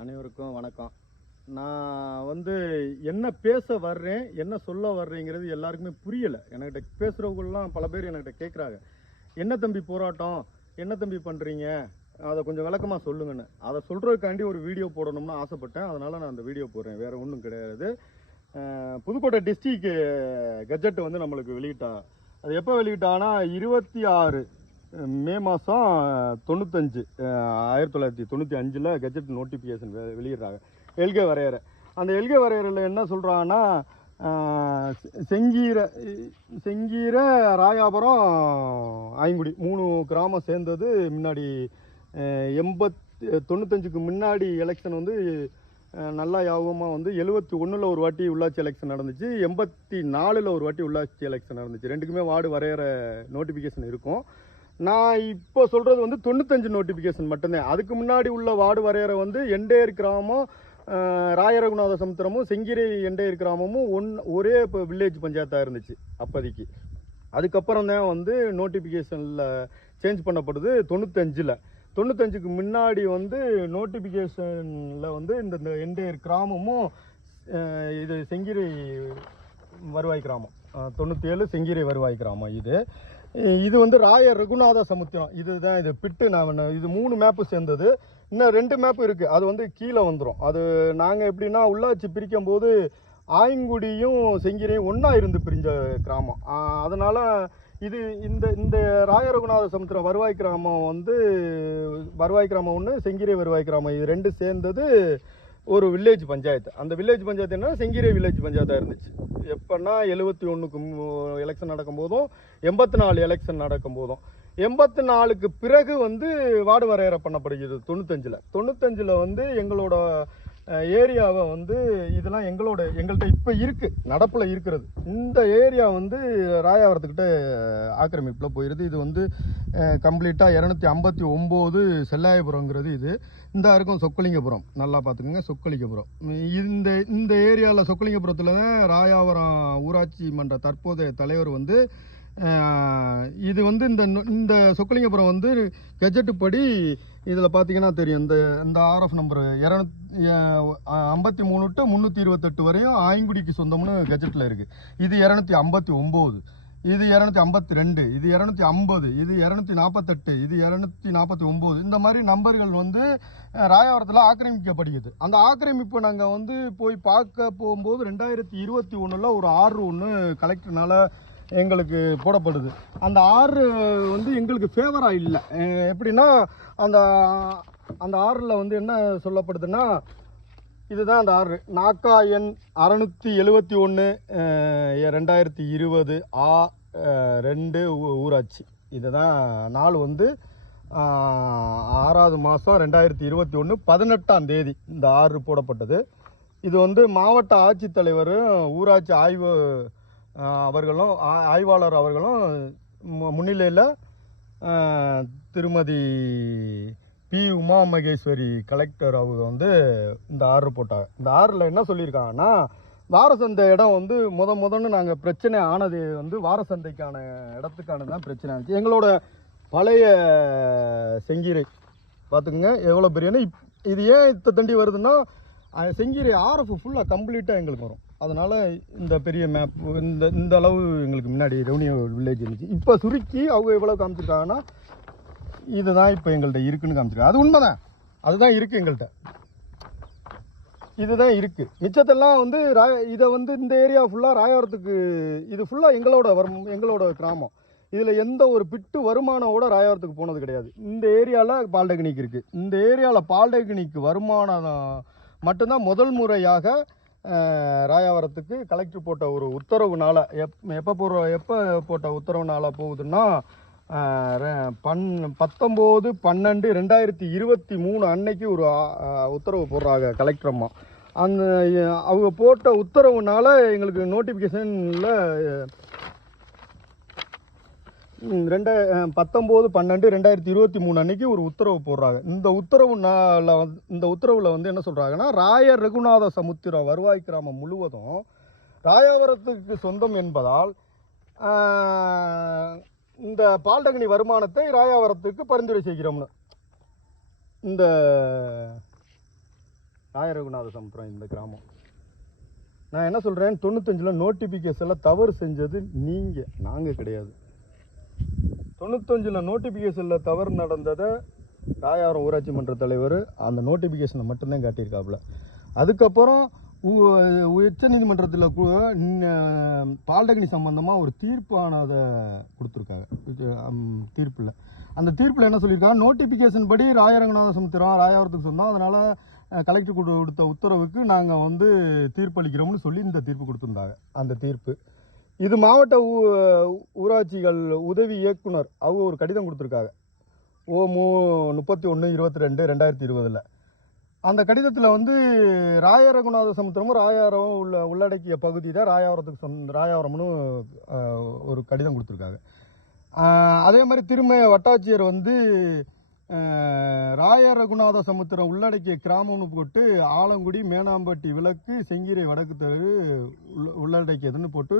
அனைவருக்கும் வணக்கம். நான் என்ன பேச வர்றேன், என்ன சொல்ல வர்றேங்கிறது எல்லாருக்குமே புரியலை. என்கிட்ட பேசுகிறவங்களாம் பல பேர் என்கிட்ட கேட்குறாங்க, என்ன தம்பி போராட்டம், என்ன தம்பி பண்ணுறீங்க, அதை கொஞ்சம் விளக்கமாக சொல்லுங்கன்னு. அதை சொல்கிறதுக்காண்டி ஒரு வீடியோ போடணும்னு ஆசைப்பட்டேன். அதனால் நான் அந்த வீடியோ போடுறேன், வேறு ஒன்றும் கிடையாது. புதுக்கோட்டை டிஸ்ட்ரிக்ட் கெஜெட் நம்மளுக்கு வெளியிட்டா. அது எப்போ வெளியிட்டாங்கன்னா 26 மே மாதம் 95 1995 கெஜெட் நோட்டிஃபிகேஷன் வெளியிடுறாங்க. எல்கே வரையறை. அந்த எல்கே வரையறையில் என்ன சொல்கிறாங்கன்னா, செங்கீரை ராயாபுரம் ஆயங்குடி 3 கிராமம் சேர்ந்தது. முன்னாடி 95க்கு முன்னாடி எலெக்ஷன் நல்லா யாபகமாக 71 ஒரு வாட்டி உள்ளாட்சி எலெக்ஷன் நடந்துச்சு, 84 ஒரு வாட்டி உள்ளாட்சி எலெக்ஷன் நடந்துச்சு. ரெண்டுக்குமே வார்டு வரைகிற நோட்டிஃபிகேஷன் இருக்கும். நான் இப்போ சொல்கிறது 95 நோட்டிஃபிகேஷன் மட்டும்தான். அதுக்கு முன்னாடி உள்ள வார்டு வரைகிற எண்டேர் கிராமம் ராயரகுநாத சமுத்திரமும் செங்கிரை எண்டேர் கிராமமும் ஒரே இப்போ வில்லேஜ் பஞ்சாயத்தாக இருந்துச்சு அப்போதைக்கு. அதுக்கப்புறம் தான் நோட்டிஃபிகேஷனில் சேஞ்ச் பண்ணப்படுது 95ல். 95க்கு முன்னாடி நோட்டிஃபிகேஷனில் இந்த எண்டேர் கிராமமும் இது செங்கிரை வருவாய் கிராமம் 97 செங்கிரை வருவாய் கிராமம். இது ராய ரகுநாத சமுத்திரம். இதுதான் இது பிட்டு. நான் இது 3 மேப்பு சேர்ந்தது. இன்னும் 2 மேப்பு இருக்குது. அது கீழே வந்துடும். அது நாங்கள் எப்படின்னா உள்ளாட்சி பிரிக்கும் போது ஆயங்குடியும் செங்கிரையும் ஒன்றா இருந்து பிரிஞ்ச கிராமம். அதனால் இந்த ராய ரகுநாத சமுத்திரம் வருவாய் கிராமம் வருவாய் கிராமம் ஒன்று, செங்கிரை வருவாய் கிராமம், இது 2 சேர்ந்தது ஒரு வில்லேஜ் பஞ்சாயத்து. அந்த வில்லேஜ் பஞ்சாயத்து என்ன, செங்கிரை வில்லேஜ் பஞ்சாயத்தாக இருந்துச்சு. எப்போன்னா 71க்கு எலெக்ஷன் நடக்கும்போதும் 84 எலெக்ஷன் நடக்கும்போதும் 84க்கு பிறகு வார்டு வரையறை பண்ணப்படுகிறது 95ல் எங்களோட ஏரியாவை இதெல்லாம் எங்கள்கிட்ட இப்போ இருக்குது, நடப்பில் இருக்கிறது. இந்த ஏரியா ராயாவரத்துக்கிட்ட ஆக்கிரமிப்பில் போயிடுது. இது கம்ப்ளீட்டாக 259 செல்லாயபுரங்கிறது. இந்த இருக்கும் சொக்கலிங்கபுரம், நல்லா பார்த்துக்கோங்க, சொக்கலிங்கபுரம். இந்த ஏரியாவில் சொக்கலிங்கபுரத்தில் தான் ராயாவரம் ஊராட்சி மன்ற தற்போதைய தலைவர் இது இந்த சொக்கலிங்கபுரம் கெஜெட்டு படி இதில் பார்த்தீங்கன்னா தெரியும். இந்த ஆர்எஃப் நம்பர் 53/328 வரையும் ஆயங்குடிக்கு சொந்தம்னு கெஜெட்டில் இருக்குது. இது 259, இது 252, இது 250, இது 248, இது 249. இந்த மாதிரி நம்பர்கள் ராயாவரத்தில் ஆக்கிரமிக்கப்படுகிறது. அந்த ஆக்கிரமிப்பு நாங்கள் போய் பார்க்க போகும்போது 2021 ஒரு ஆர்டர் ஒன்று கலெக்டர்னால எங்களுக்கு போடப்படுது. அந்த ஆர்டர் எங்களுக்கு ஃபேவராக இல்லை. எப்படின்னா அந்த ஆர்டரில் என்ன சொல்லப்படுதுன்னா, இதுதான் அந்த ஆர்டர். நாக்கா எண் 671 2020 A2 ஊராட்சி. இதுதான் நாள் 6வது மாதம் 2021 18ஆம் தேதி இந்த ஆர்டர் போடப்பட்டது. இது மாவட்ட ஆட்சித்தலைவர் ஊராட்சி ஆய்வாளர் அவர்களும் முன்னிலையில் திருமதி பி உமா மகேஸ்வரி கலெக்டர் அவங்க இந்த ஆர்டர் போட்டாங்க. இந்த ஆர்டரில் என்ன சொல்லியிருக்காங்கன்னா, வாரசந்தை இடம் முதன்னு நாங்கள் பிரச்சனை ஆனது வாரசந்தைக்கான இடத்துக்கான தான் பிரச்சனை ஆச்சு. எங்களோட பழைய செங்கீரை பார்த்துக்குங்க எவ்வளோ பெரியன்னு. இது ஏன் இத்த தண்டி வருதுன்னா, செங்கீரை ஆர்எஃப் ஃபுல்லாக கம்ப்ளீட்டாக எங்களுக்கு வரும். அதனால் இந்த பெரிய மேப் இந்த அளவு எங்களுக்கு முன்னாடி ரெவன்யூ வில்லேஜ் இருந்துச்சு. இப்போ சுருக்கி அவங்க எவ்வளோ காமிச்சிருக்காங்கன்னா, இதுதான் இப்போ எங்கள்கிட்ட இருக்குன்னு காமிச்சிருக்காங்க. அது உண்மைதான், அதுதான் இருக்குது எங்கள்கிட்ட, இதுதான் இருக்குது. மிச்சத்தெல்லாம் இதை இந்த ஏரியா ஃபுல்லாக ராயவரத்துக்கு, இது ஃபுல்லாக எங்களோட கிராமம். இதில் எந்த ஒரு பிட்டு வருமானோட ராயவரத்துக்கு போனது கிடையாது. இந்த ஏரியாவில் பாலிடெக்னிக் இருக்குது. இந்த ஏரியாவில் பாலிடெக்னிக் வருமானம் மட்டும்தான் முதல் முறையாக ராயாவரத்துக்கு கலெக்டர் போட்ட ஒரு உத்தரவுனால, எப்போ போட்ட உத்தரவுனால போகுதுன்னா, 19/12/2023 அன்னைக்கு ஒரு உத்தரவு போடுறாங்க கலெக்டர் அம்மா. அவங்க போட்ட உத்தரவுனால எங்களுக்கு நோட்டிஃபிகேஷனில் 19/12/2023 அன்னைக்கு ஒரு உத்தரவு போடுறாங்க. இந்த உத்தரவில் என்ன சொல்கிறாங்கன்னா, ராய ரகுநாத சமுத்திரம் வருவாய் கிராமம் முழுவதும் ராயாவரத்துக்கு சொந்தம் என்பதால் இந்த பால்டகனி வருமானத்தை ராயாவரத்துக்கு பரிந்துரை செய்கிறோம்னு இந்த ராய ரகுநாத சமுத்திரம் இந்த கிராமம். நான் என்ன சொல்கிறேன், 95 நோட்டிஃபிகேஷனில் தவறு செஞ்சது நீங்கள், நாங்கள் கிடையாது. 95 நோட்டிஃபிகேஷனில் தவறு நடந்ததை ராயாவரம் ஊராட்சி மன்ற தலைவர் அந்த நோட்டிஃபிகேஷனை மட்டும்தான் காட்டியிருக்காப்புல. அதுக்கப்புறம் உச்ச நீதிமன்றத்தில் பாலிடெக்னிக் சம்பந்தமாக ஒரு தீர்ப்பானதை கொடுத்துருக்காங்க. தீர்ப்பில் அந்த தீர்ப்பில் என்ன சொல்லியிருக்காங்க, நோட்டிஃபிகேஷன் படி ராய ரகுநாத சமுத்திரம் ராயாவரத்துக்கு சொந்தம், அதனால் கலெக்டர் கொடுத்த உத்தரவுக்கு நாங்கள் வந்து தீர்ப்பளிக்கிறோம்னு சொல்லி இந்த தீர்ப்பு கொடுத்துருந்தாங்க. அந்த தீர்ப்பு இது மாவட்ட ஊராட்சிகள் உதவி இயக்குனர் அவங்க ஒரு கடிதம் கொடுத்துருக்காங்க. ஓமு 31/22/2020. அந்த கடிதத்தில் வந்து ராய ரகுநாத சமுத்திரமும் ராயாவரம் உள்ளடக்கிய பகுதி தான் ராயாவரத்துக்கு ராயாவரம்னு ஒரு கடிதம் கொடுத்துருக்காங்க. அதே மாதிரி திரும்ப வட்டாட்சியர் வந்து ராய ரகுநாத சமுத்திரம் உள்ளடக்கிய கிராமம்னு போட்டு ஆலங்குடி, மேனாம்பட்டி விளக்கு, செங்கீரை வடக்கு தெரு உள்ளடக்கியதுன்னு போட்டு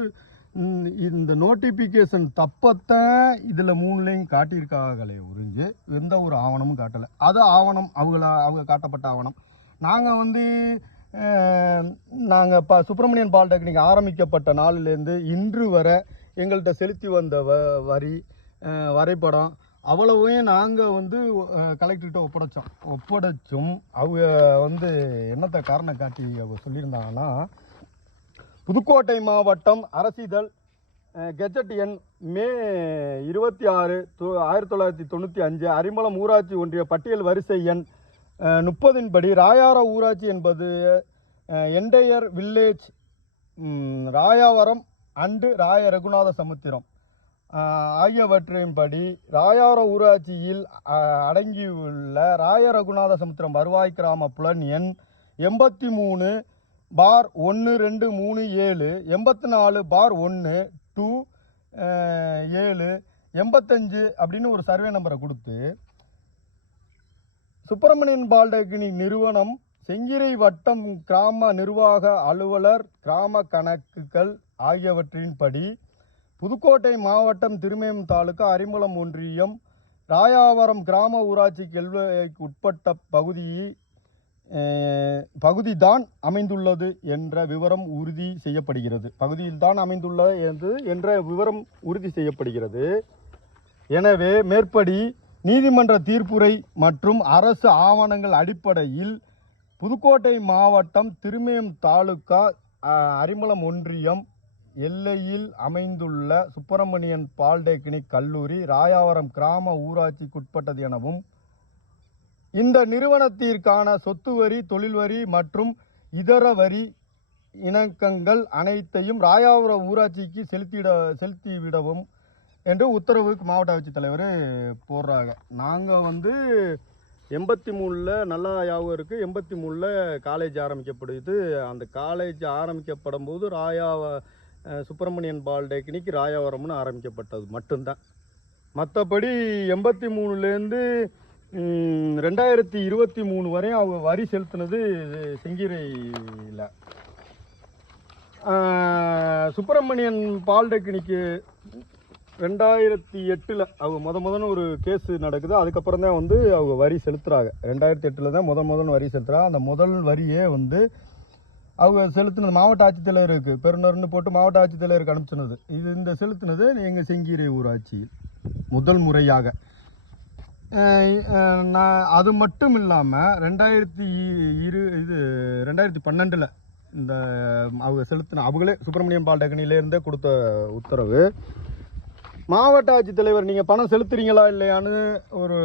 இந்த நோட்டிஃபிகேஷன் தப்பத்தான் இதில் 3லையும் காட்டியிருக்காங்களே ஒழிஞ்சு எந்த ஒரு ஆவணமும் காட்டலை. அது ஆவணம் அவங்க காட்டப்பட்ட ஆவணம். நாங்கள் வந்து நாங்கள் சுப்பிரமணியன் பாலிடெக்னிக் ஆரம்பிக்கப்பட்ட நாளிலேருந்து இன்று வரை எங்கள்கிட்ட செலுத்தி வந்த வரி வரைபடம் அவ்வளவையும் நாங்கள் வந்து கலெக்டர்கிட்ட ஒப்படைச்சும் அவங்க வந்து என்னத்தை காரணம் காட்டி அவங்க சொல்லியிருந்தாங்கன்னா, புதுக்கோட்டை மாவட்டம் அரசிதழ் கெஜெட் எண் மே 26 1995 அரிமளம் ஊராட்சி ஒன்றிய பட்டியல் வரிசை எண் 30 படி ராயார ஊராட்சி என்பது என்டையர் வில்லேஜ் ராயாவரம் அண்டு ராய ரகுநாத சமுத்திரம் ஆகியவற்றின்படி ராயார ஊராட்சியில் அடங்கியுள்ள ராய ரகுநாத சமுத்திரம் வருவாய் கிராம புலன் எண் 83/1237 84/1/2 7 85 அப்படின்னு ஒரு சர்வே நம்பரை கொடுத்து சுப்பிரமணியன் பாலிடெக்னிக் நிறுவனம் செங்கிரை வட்டம் கிராம நிர்வாக அலுவலர் கிராம கணக்குகள் ஆகியவற்றின்படி புதுக்கோட்டை மாவட்டம் திருமயம் தாலுகா அரிமளம் ஒன்றியம் ராயாவரம் கிராம ஊராட்சிக்கு எல்லைக்கு உட்பட்ட பகுதிதான் அமைந்துள்ளது என்ற விவரம் உறுதி செய்யப்படுகிறது. பகுதியில்தான் அமைந்துள்ளது என்ற விவரம் உறுதி செய்யப்படுகிறது. எனவே மேற்படி நீதிமன்ற தீர்ப்புரை மற்றும் அரசு ஆவணங்கள் அடிப்படையில் புதுக்கோட்டை மாவட்டம் திருமயம் தாலுகா அரிமளம் ஒன்றியம் எல்லையில் அமைந்துள்ள சுப்பிரமணியன் பாலிடெக்னிக் கல்லூரி ராயாவரம் கிராம ஊராட்சிக்குட்பட்டது எனவும் இந்த நிறுவனத்திற்கான சொத்து வரி, தொழில் வரி மற்றும் இதர வரி இணக்கங்கள் அனைத்தையும் ராயாவரம் ஊராட்சிக்கு செலுத்திவிடவும் என்று உத்தரவுக்கு மாவட்ட ஆட்சித்தலைவர் போடுறாங்க. நாங்கள் வந்து 83 நல்லா ஞாபகம் இருக்குது. 83 காலேஜ் ஆரம்பிக்கப்படுது. அந்த காலேஜ் ஆரம்பிக்கப்படும் போது சுப்பிரமணியன் பாலிடெக்னிக் ராயாவரம்னு ஆரம்பிக்கப்பட்டது மட்டும்தான். மற்றபடி 83லேருந்து 2023 வரையும் அவங்க வரி செலுத்தினது செங்கிரையில். சுப்பிரமணியன் பாலிடெக்னிக்கு 2008 அவங்க முதன்னு ஒரு கேஸ் நடக்குது. அதுக்கப்புறம் தான் வந்து அவங்க வரி செலுத்துகிறாங்க. 2008 தான் முதல் வரி செலுத்துகிறாங்க. அந்த முதல் வரியே வந்து அவங்க செலுத்தினது மாவட்ட ஆட்சித்தலைவருக்கு பெருநர்னு போட்டு மாவட்ட ஆட்சித்தலைவருக்கு அனுப்பிச்சினது. இந்த செலுத்தினது எங்கள் செங்கீரை ஊராட்சியில் முதல் முறையாக. நான் அது மட்டும் இல்லாமல் 2012 இந்த அவங்க செலுத்தின அவங்களே சுப்பிரமணியம் பாலிடெக்னிக்லேருந்தே கொடுத்த உத்தரவு, மாவட்ட ஆட்சித்தலைவர் நீங்கள் பணம் செலுத்துறீங்களா இல்லையான்னு ஒரு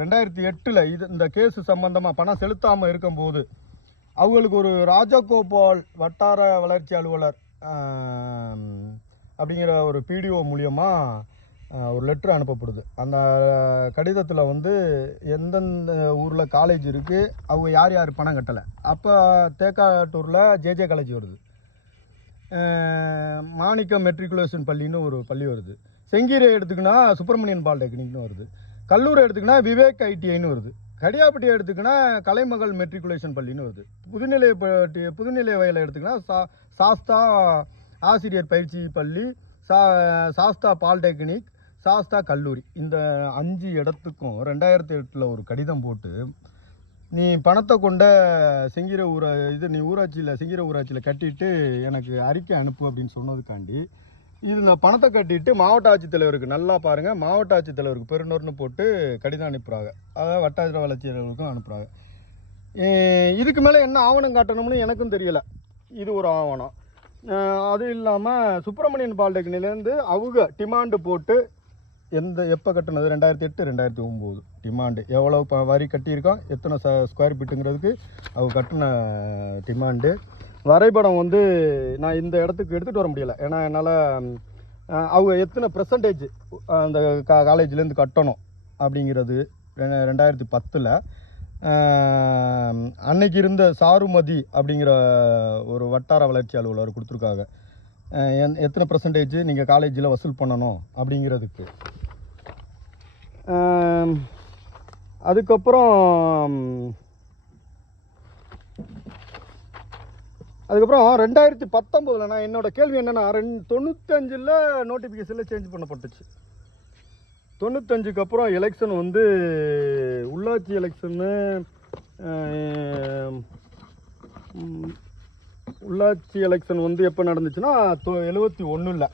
2008 இந்த கேஸு சம்பந்தமாக பணம் செலுத்தாமல் இருக்கும்போது அவங்களுக்கு ஒரு ராஜகோபால் வட்டார வளர்ச்சி அலுவலர் அப்படிங்கிற ஒரு பிடிஓ மூலியமாக ஒரு லெட்ரு அனுப்பப்படுது. அந்த கடிதத்தில் வந்து எந்தெந்த ஊரில் காலேஜ் இருக்குது, அவங்க யார் பணம் கட்டலை. அப்போ தேக்காட்டூரில் ஜேஜே காலேஜ் வருது, மாணிக்கம் மெட்ரிகுலேஷன் பள்ளின்னு ஒரு பள்ளி வருது. செங்கீரை எடுத்துக்கினா சுப்பிரமணியன் பாலிடெக்னிக்னு வருது. கல்லூரை எடுத்துக்கினா விவேக் ஐடிஐன்னு வருது. கடியாப்பட்டி எடுத்துக்கினா கலைமகள் மெட்ரிகுலேஷன் பள்ளின்னு வருது. புதுநிலை வயலை எடுத்துக்கினா சாஸ்தா ஆசிரியர் பயிற்சி பள்ளி, சாஸ்தா பாலிடெக்னிக், சாஸ்தா கல்லூரி. இந்த 5 இடத்துக்கும் 2008 ஒரு கடிதம் போட்டு நீ பணத்தை கொண்ட செங்கிற நீ செங்கிற ஊராட்சியில் கட்டிட்டு எனக்கு அறிக்கை அனுப்பு அப்படின்னு சொன்னதுக்காண்டி இதில் பணத்தை கட்டிட்டு மாவட்ட ஆட்சித்தலைவருக்கு நல்லா பாருங்கள், மாவட்ட ஆட்சித்தலைவருக்கு பெருநூறுன்னு போட்டு கடிதம் அனுப்புகிறாங்க. அதாவது வட்டார வளர்ச்சியாளர்களுக்கும் அனுப்புகிறாங்க. இதுக்கு மேலே என்ன ஆவணம் காட்டணும்னு எனக்கும் தெரியலை. இது ஒரு ஆவணம். அது இல்லாமல் சுப்பிரமணியன் பாலிடெக்னிலேருந்து அவங்க டிமாண்டு போட்டு எப்போ கட்டினது 2008 2009 டிமாண்டு எவ்வளோ வரி கட்டியிருக்கோம், எத்தனை ஸ்கொயர் ஃபீட்டுங்கிறதுக்கு அவங்க கட்டின டிமாண்டு வரைபடம் வந்து நான் இந்த இடத்துக்கு எடுத்துகிட்டு வர முடியலை. ஏன்னா என்னால் அவங்க எத்தனை பெர்சன்டேஜ் அந்த காலேஜ்லேருந்து கட்டணும் அப்படிங்கிறது 2010 அன்னைக்கு இருந்த சாருமதி அப்படிங்கிற ஒரு வட்டார வளர்ச்சி அலுவலர் கொடுத்துருக்காங்க. எத்தனை பெர்சன்டேஜ் நீங்கள் காலேஜில் வசூல் பண்ணணும் அப்படிங்கிறதுக்கு. அதுக்கப்புறம் 2019 நான் என்னோட கேள்வி என்னென்னா 95 நோட்டிஃபிகேஷனில் சேஞ்ச் பண்ணப்பட்டுச்சு. 95க்கு அப்புறம் எலெக்ஷன் வந்து உள்ளாட்சி எலெக்ஷன்னு உள்ளாட்சி எலெக்ஷன் வந்து எப்போ நடந்துச்சுன்னா 71.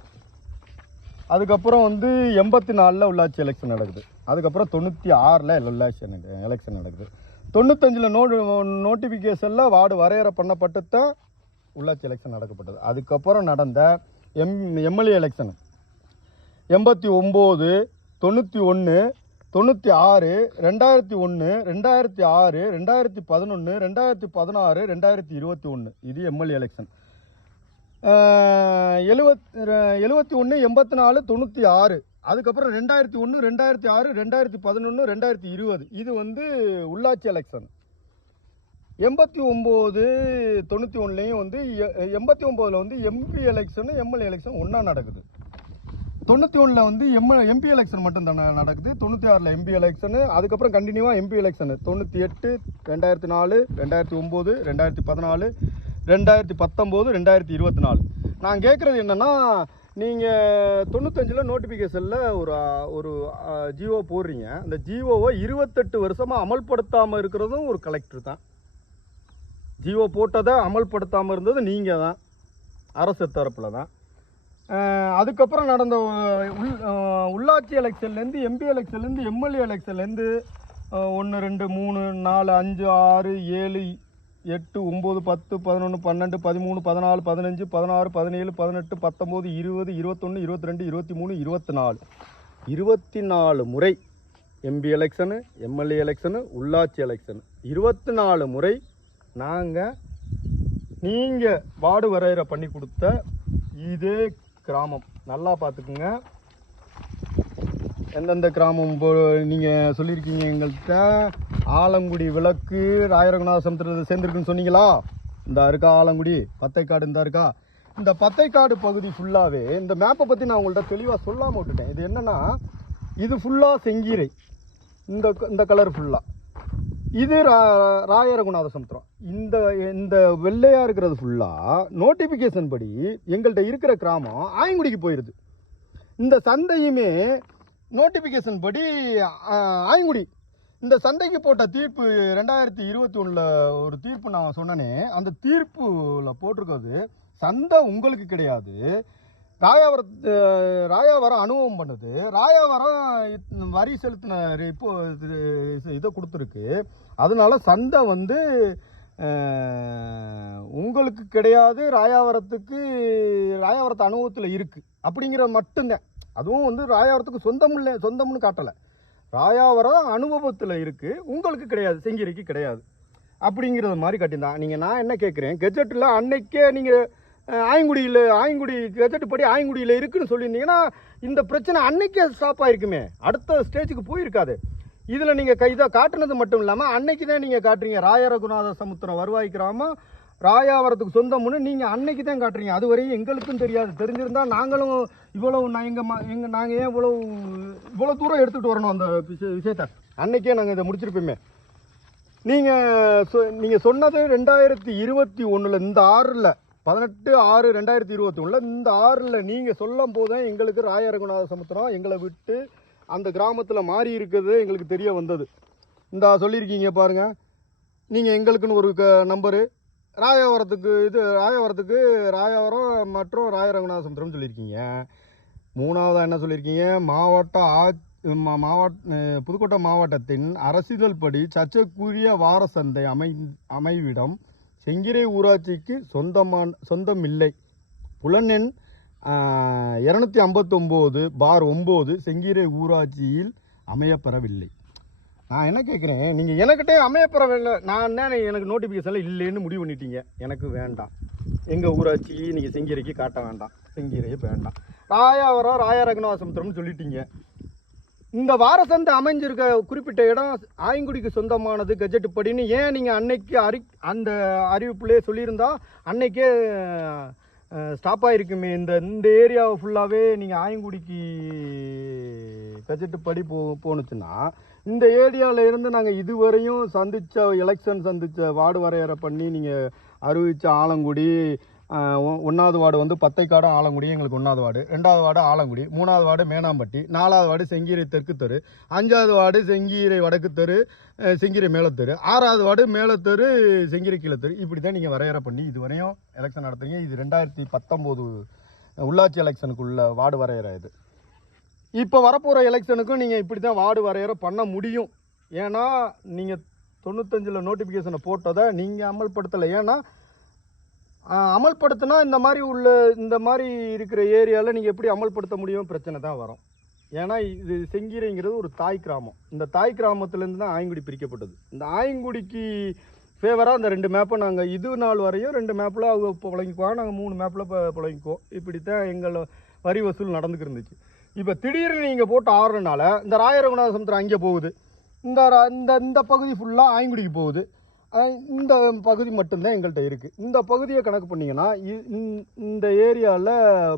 அதுக்கப்புறம் வந்து 84 உள்ளாட்சி எலெக்ஷன் நடக்குது. அதுக்கப்புறம் 96 உள்ளாட்சி எலெக்ஷன் நடக்குது. 95 நோட்டிஃபிகேஷனில் வார்டு வரையறை பண்ணப்பட்டு தான் உள்ளாட்சி எலெக்ஷன் நடக்கப்பட்டது. அதுக்கப்புறம் நடந்த எம்எல்ஏ எலெக்ஷன் 89, 91, 96, 2001, 2006, 2011, 2016, 2021 இது எம்எல்ஏ எலெக்ஷன். 71, 84, 96. அதுக்கப்புறம் 2001, 2006, 2011, 2020 இது வந்து உள்ளாட்சி எலெக்ஷன். 89, 91 வந்து 89 வந்து எம்பி எலெக்ஷனு எம்எல்ஏ எலெக்ஷன் ஒன்றா நடக்குது. 91 வந்து எம்பி எலெக்ஷன் மட்டும் தானே நடக்குது. 96 எம்பி எலெக்ஷனு. அதுக்கப்புறம் கண்டினியூவாக எம்பி எலெக்ஷனு 98, 2004, 2009, 2014, 2019, 2024. நான் கேட்குறது என்னென்னா, நீங்கள் 95 நோட்டிஃபிகேஷனில் ஒரு ஜிஓ போடுறீங்க. அந்த ஜிஓவை 28 வருஷமாக அமல்படுத்தாமல் இருக்கிறதும் ஒரு கலெக்டர் தான். ஜிஓ போட்டதை அமல்படுத்தாமல் இருந்தது நீங்கள் தான், அரசு தரப்பில் தான். அதுக்கப்புறம் நடந்த உள்ளாட்சி எலெக்ஷன்லேருந்து எம்பி எலெக்ஷன்லேருந்து எம்எல்ஏ எலெக்ஷன்லேருந்து 1, 2, 3, 4, 5, 6, 7, 8, 9, 10, 11, 12, 13, 14, 15, 16, 17, 18, 19, 20, 21, 22, 23, 24 24 முறை எம்பி எலெக்ஷனு, எம்எல்ஏ எலெக்ஷனு, உள்ளாட்சி எலெக்ஷனு 24 முறை நீங்கள் வார்டு வரையறை பண்ணி கொடுத்த இதே கிராமம். நல்லா பார்த்துக்குங்க, எந்தெந்த கிராமம் நீங்கள் சொல்லியிருக்கீங்க எங்கள்கிட்ட. ஆலங்குடி விளக்கு ராயரகுநாத சமுத்திரத்தில் சேர்ந்துருக்குன்னு சொன்னீங்களா? இந்த இருக்கா ஆலங்குடி, பத்தைக்காடு இந்த இருக்கா. இந்த பத்தைக்காடு பகுதி ஃபுல்லாகவே இந்த மேப்பை பற்றி நான் உங்கள்கிட்ட தெளிவாக சொல்லாமல் விட்டுட்டேன். இது என்னென்னா, இது ஃபுல்லாக செங்கீரை, இந்த கலர் ஃபுல்லாக இது ராயரகுநாத சமுத்திரம். இந்த வெள்ளையாக இருக்கிறது ஃபுல்லாக நோட்டிஃபிகேஷன் படி எங்கள்கிட்ட இருக்கிற கிராமம் ஆயங்குடிக்கு போயிடுது. இந்த சந்தையுமே நோட்டிஃபிகேஷன் படி ஆயங்குடி. இந்த சந்தைக்கு போட்ட தீர்ப்பு 2021 ஒரு தீர்ப்பு நான் சொன்னேனே, அந்த தீர்ப்பில் போட்டிருக்கிறது சந்தை உங்களுக்கு கிடையாது, ராயாவரம் அனுபவம் பண்ணுது. ராயாவரம் வரி செலுத்தின இப்போ இதை கொடுத்துருக்கு. அதனால சந்தை வந்து உங்களுக்கு கிடையாது, ராயாவரத்து அனுபவத்தில் இருக்குது அப்படிங்கிறது மட்டும்தான். அதுவும் வந்து ராயாவரத்துக்கு சொந்தம்னு காட்டலை. ராயாவரம் அனுபவத்தில் இருக்குது, உங்களுக்கு கிடையாது, செங்கிரிக்கு கிடையாது அப்படிங்கிறது மாதிரி கட்டியிருந்தான். நான் என்ன கேட்குறேன், கெஜெட்டில் அன்னைக்கே நீங்கள் ஆயங்குடி கெஜெட் படி ஆயங்குடியில் இருக்குன்னு சொல்லியிருந்தீங்கன்னா இந்த பிரச்சனை அன்னைக்கே ஸ்டாப் ஆகிருக்குமே, அடுத்த ஸ்டேஜுக்கு போயிருக்காது. இதில் நீங்கள் இதை காட்டுனது மட்டும் இல்லாமல் அன்னைக்கு தான் நீங்கள் காட்டுறீங்க ரகுநாத சமுத்திரம் வருவாய் கிராமம் ராயாவரத்துக்கு சொந்தம்னு நீங்கள் அன்னைக்கு தான் காட்டுறீங்க. அது வரையும் எங்களுக்கும் தெரியாது. தெரிஞ்சிருந்தால் நாங்களும் இவ்வளவு நாங்கள் ஏன் இவ்வளோ தூரம் எடுத்துகிட்டு வரணும் அந்த விஷயத்தை. அன்னைக்கே நாங்கள் இதை முடிச்சிருப்போமே. நீங்கள் சொன்னது 2021 இந்த 6 18/6/2021 இந்த 6 நீங்கள் சொல்லும் போதுதான் எங்களுக்கு ரகுநாத சமுத்திரம் எங்களை விட்டு அந்த கிராமத்தில் மாறி இருக்கிறது எங்களுக்கு தெரிய வந்தது. இந்த சொல்லியிருக்கீங்க பாருங்கள், நீங்கள் எங்களுக்குன்னு ஒரு நம்பரு, ராயவரம் மற்றும் ராயரங்கநாத சமுத்திரம் சொல்லியிருக்கீங்க. மூணாவதாக என்ன சொல்லியிருக்கீங்க, புதுக்கோட்டை மாவட்டத்தின் அரசியல் படி சர்ச்சைக்குரிய வாரசந்தை அமைவிடம் செங்கிரை ஊராட்சிக்கு சொந்தமில்லை. புலனெண் 259/9 செங்கிரை ஊராட்சியில் அமையப்பெறவில்லை. நான் என்ன கேட்குறேன், நீங்கள் எனக்கிட்டே அமையப்பெறவில்லை, நான் என்ன எனக்கு நோட்டிஃபிகேஷனில் இல்லைன்னு முடிவு பண்ணிட்டீங்க. எனக்கு வேண்டாம், எங்கள் ஊராட்சி நீங்கள் செங்கிரைக்கு காட்ட வேண்டாம், செங்கிரையே வேண்டாம். ராயாவரம் ராயரங்கநாத சமுத்திரம்னு சொல்லிட்டீங்க. இந்த வாரசந்தை அமைஞ்சிருக்க குறிப்பிட்ட இடம் ஆயங்குடிக்கு சொந்தமானது கெஜெட் படின்னு ஏன் நீங்கள் அன்னைக்கு அந்த அறிவிப்புலேயே சொல்லியிருந்தா அன்னைக்கே ஸ்டாப் ஆகிருக்குமே. இந்த ஏரியாவை ஃபுல்லாகவே நீங்கள் ஆயங்குடிக்கு கெஜெட் படி போணுச்சுன்னா, இந்த ஏரியாவில் இருந்து நாங்கள் இதுவரையும் எலெக்ஷன் சந்தித்த வார்டு வரையறை பண்ணி நீங்கள் அறிவித்த ஆலங்குடி 1வது வார்டு வந்து பத்தைக்காடு ஆலங்குடி, எங்களுக்கு 1வது வார்டு, 2வது வார்டு ஆலங்குடி, 3வது வார்டு மேனாம்பட்டி, 4வது வார்டு செங்கீரை தெற்கு தெரு, 5வது வார்டு செங்கீரை வடக்கு தெரு, செங்கீரை மேலத்தெரு, 6வது வார்டு மேலத்தெரு, செங்கீரை கீழத்தெரு. இப்படி தான் நீங்கள் வரையறை பண்ணி இதுவரையும் எலெக்ஷன் நடத்துறீங்க. இது 2019 உள்ளாட்சி எலெக்ஷனுக்குள்ள வார்டு வரையறை. இது இப்போ வரப்போகிற எலெக்ஷனுக்கும் நீங்கள் இப்படி தான் வார்டு வரையறை பண்ண முடியும். ஏன்னா நீங்கள் 95ல் நோட்டிஃபிகேஷனை போட்டதை நீங்கள் அமல்படுத்தலை. ஏன்னா அமல்படுத்தினா இந்த மாதிரி இருக்கிற ஏரியாவில் நீங்கள் எப்படி அமல்படுத்த முடியும், பிரச்சனை தான் வரும். ஏன்னா இது செங்கீரைங்கிறது ஒரு தாய் கிராமம். இந்த தாய் கிராமத்துலேருந்து தான் ஆயங்குடி பிரிக்கப்பட்டது. இந்த ஆயங்குடிக்கு ஃபேவராக அந்த 2 மேப்பை நாங்கள் இது நாள் வரையும் 2 மேப்பில் அவங்க புழங்கிக்குவாங்க, நாங்கள் 3 மேப்பில் புழங்கிக்குவோம். இப்படித்தான் எங்கள் வரி வசூல் நடந்துக்கு இருந்துச்சு. இப்போ திடீர்னு நீங்கள் போட்டு ஆறுறதுனால இந்த ராயரங்கநாத சமுத்திரம் அங்கே போகுது, இந்த பகுதி ஃபுல்லாக ஆயங்குடிக்கு போகுது. இந்த பகுதி மட்டும்தான் எங்கள்கிட்ட இருக்குது. இந்த பகுதியை கணக்கு பண்ணிங்கன்னா இந்த ஏரியாவில்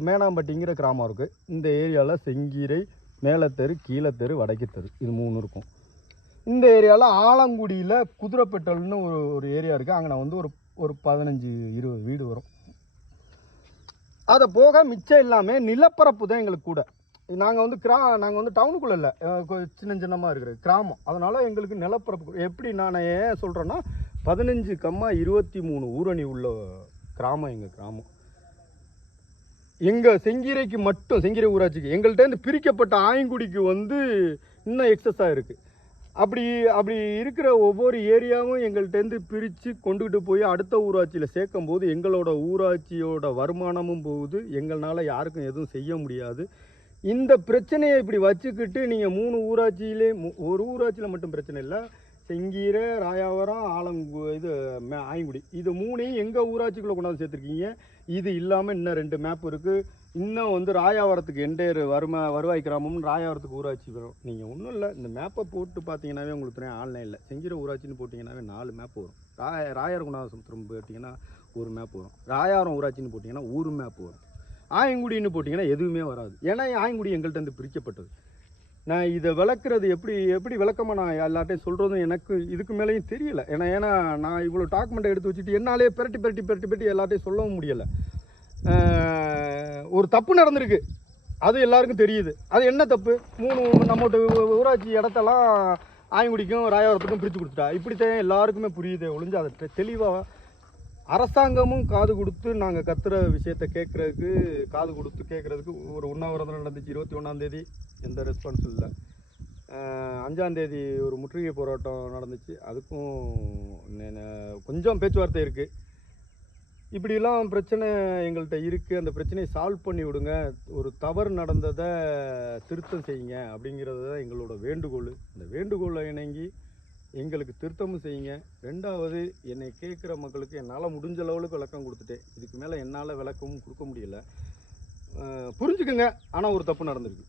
மேனாம்பட்டிங்கிற கிராமம் இருக்குது. இந்த ஏரியாவில் செங்கீரை மேலத்தெரு, கீழத்தெரு, வடக்கு தெரு, இது 3 இருக்கும். இந்த ஏரியாவில் ஆலங்குடியில் குதிரைப்பெட்டல்னு ஒரு ஏரியா இருக்குது. அங்கே வந்து ஒரு 15-20 வீடு வரும். அதை போக மிச்சம் இல்லாமல் நிலப்பரப்பு தான் எங்களுக்கு கூட. நாங்கள் வந்து டவுனுக்குள்ளே இல்லை, சின்னமாக இருக்கிற கிராமம். அதனால் எங்களுக்கு நிலப்பரப்பு எப்படி நான் ஏன் சொல்கிறேன்னா 15,23 ஊரணி உள்ள கிராமம் எங்கள் கிராமம். எங்கள் செங்கீரைக்கு மட்டும், செங்கீரை ஊராட்சிக்கு எங்கள்கிட்டேருந்து பிரிக்கப்பட்ட ஆயங்குடிக்கு வந்து இன்னும் எக்ஸஸாக இருக்குது. அப்படி இருக்கிற ஒவ்வொரு ஏரியாவும் எங்கள்கிட்டேருந்து பிரித்து கொண்டுகிட்டு போய் அடுத்த ஊராட்சியில் சேர்க்கும் போது எங்களோட ஊராட்சியோட வருமானமும் போகுது, எங்களால் யாருக்கும் எதுவும் செய்ய முடியாது. இந்த பிரச்சனையை இப்படி வச்சுக்கிட்டு நீங்கள் 3 ஊராட்சியிலே, ஒரு ஊராட்சியில் மட்டும் பிரச்சனை இல்லை, செங்கீரை, ராயாவரம், ஆயங்குடி, இது 3ஐயும் எங்கள் ஊராட்சிக்குள்ளே கொண்டாந்து சேர்த்துருக்கீங்க. இது இல்லாமல் இன்னும் 2 மேப் இருக்குது. இன்னும் வந்து ராயாவரத்துக்கு என்டையர் வருவாய் கிராமம்னு ராயாவரத்துக்கு ஊராட்சி வரும். நீங்கள் ஒன்றும் இல்லை, இந்த மேப்பை போட்டு பார்த்தீங்கன்னாவே உங்களுக்கு தெரியும். ஆன்லைனில் செங்கீரை ஊராட்சின்னு போட்டிங்கன்னாவே 4 மேப் வரும். ராயரங்கநாத சமுத்திரம் போட்டிங்கன்னா 1 மேப் வரும். ராயாவரம் ஊராட்சின்னு போட்டிங்கன்னா 1 மேப் வரும். ஆயங்குடின்னு போட்டிங்கன்னா எதுவுமே வராது. ஏன்னா ஆயங்குடி எங்கள்கிட்ட இருந்து பிரிக்கப்பட்டது. நான் இதை விளக்குறது எப்படி விளக்கமாக நான் எல்லார்ட்டையும் சொல்கிறதும் எனக்கு இதுக்கு மேலேயும் தெரியலை. ஏன்னா நான் இவ்வளோ டாக்குமெண்ட்டை எடுத்து வச்சுட்டு என்னாலே பெரட்டி எல்லார்ட்டையும் சொல்லவும் முடியலை. ஒரு தப்பு நடந்திருக்கு, அது எல்லாருக்கும் தெரியுது. அது என்ன தப்பு? 3 நம்மகிட்ட ஊராட்சி இடத்தெல்லாம் ஆயங்குடிக்கும் ராயவரத்துக்கும் பிரித்து கொடுத்துட்டா. இப்படித்தான் எல்லாருக்குமே புரியுது. ஒழிஞ்சு அதை தெளிவாக அரசாங்கமும் காது கொடுத்து நாங்கள் கத்துற விஷயத்தை காது கொடுத்து கேட்குறதுக்கு ஒரு உண்ணாவிரதம் நடந்துச்சு. 21ஆம் தேதி எந்த ரெஸ்பான்ஸும் இல்லை. 5ஆம் தேதி ஒரு முற்றுகை போராட்டம் நடந்துச்சு, அதுக்கும் கொஞ்சம் பேச்சுவார்த்தை இருக்குது. இப்படிலாம் பிரச்சனை எங்கள்கிட்ட இருக்குது. அந்த பிரச்சனையை சால்வ் பண்ணி விடுங்க, ஒரு தவறு நடந்ததை திருத்தம் செய்யுங்க அப்படிங்கிறது தான் எங்களோட வேண்டுகோள். இந்த வேண்டுகோளை இணங்கி எங்களுக்கு திருத்தமும் செய்யுங்க. 2வது, என்னை கேட்குற மக்களுக்கு என்னால் முடிஞ்ச லெவலுக்கு விளக்கம் கொடுத்துட்டேன். இதுக்கு மேலே என்னால் விளக்கமும் கொடுக்க முடியலை. புரிஞ்சுக்குங்க. ஆனால் ஒரு தப்பு நடந்திருக்கு.